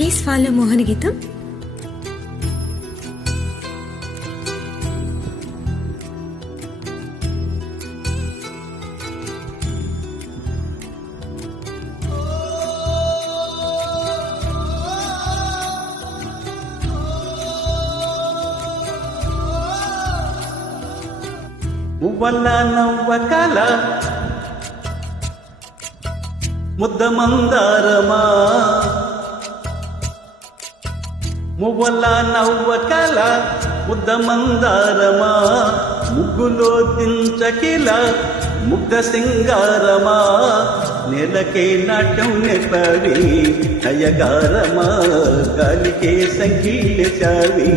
Please follow Mohan Geetam. మువ్వల నవ్వకల ముద్ద మందారమా మువ్వల నవ్వకల ముద్ద మందారమా ముగ్గులో దించకిల ముగ్ధ సింగారమా నెలకే నాట్యం నెప్పవి నయగారమా గాలికే సంగీల చావి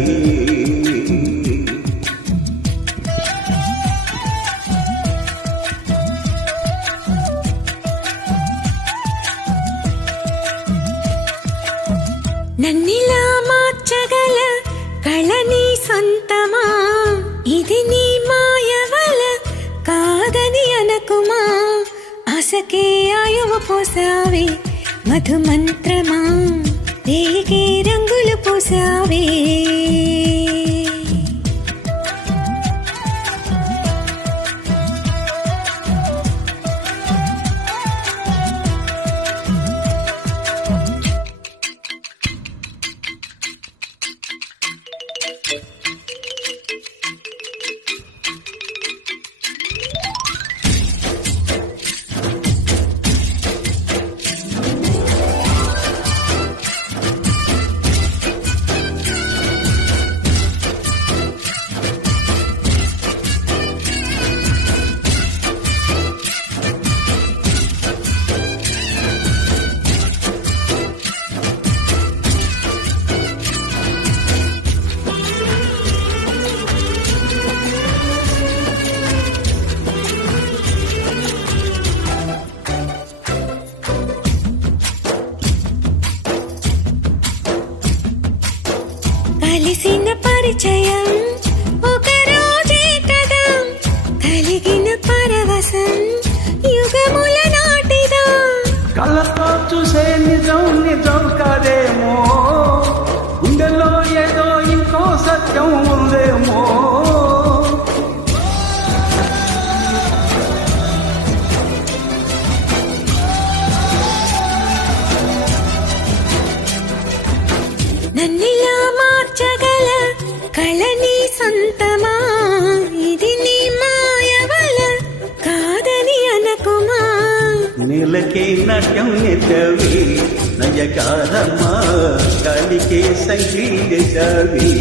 నన్నిలా మార్చగల కళ నీ సొంతమా ఇది నీ మాయవల కాదని అనకుమా ఆశకే ఆయువు పోసావే మధు మంత్రమా రేగే రంగులు పోసావే కలిసిన పరిచయం ఒక రోజే కదా కలిగిన పరవశం యుగముల నాటిదా కళ్ళతో చూసే నిజం నిజం కాదేమో గుండెలో ఏదో ఇంకో సత్యం ఉందేమో నన్నిలా మార్చగల కళ నీ సొంతమా ఇది నీ మాయవల కాదని అనకుమా నీలకే నాట్యం నెచ్చవి నయగారమా గాలికే సంగీత చావి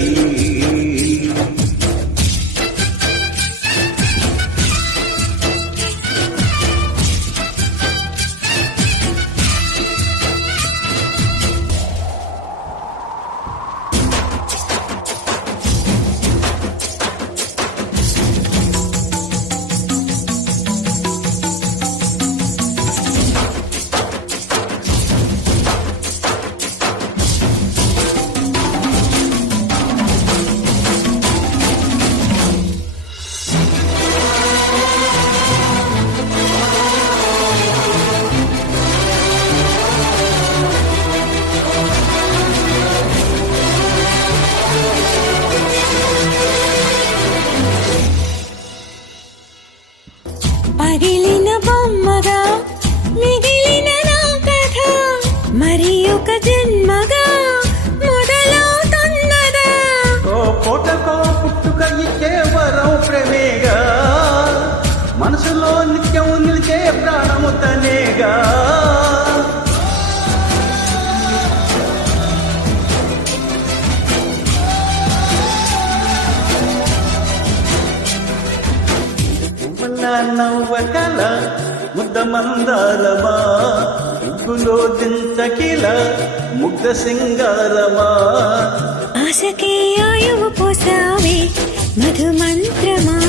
పగిలిన బొమ్మగా మిగిలిన నా కథ మరి ఒక జన్మగా మొదలవుతున్నదా ఓ పూటకో పుట్టుక ఇచ్చే వరం ప్రేమేగా మనసులో నిత్యం నిలిచే ప్రాణము తనేగా నవ్వకల ముద్ద మందారమా ముగ్గులో దించకిల ముగ్ధ సింగారమా ఆశకే ఆయువు పోసావే మధు మంత్రమా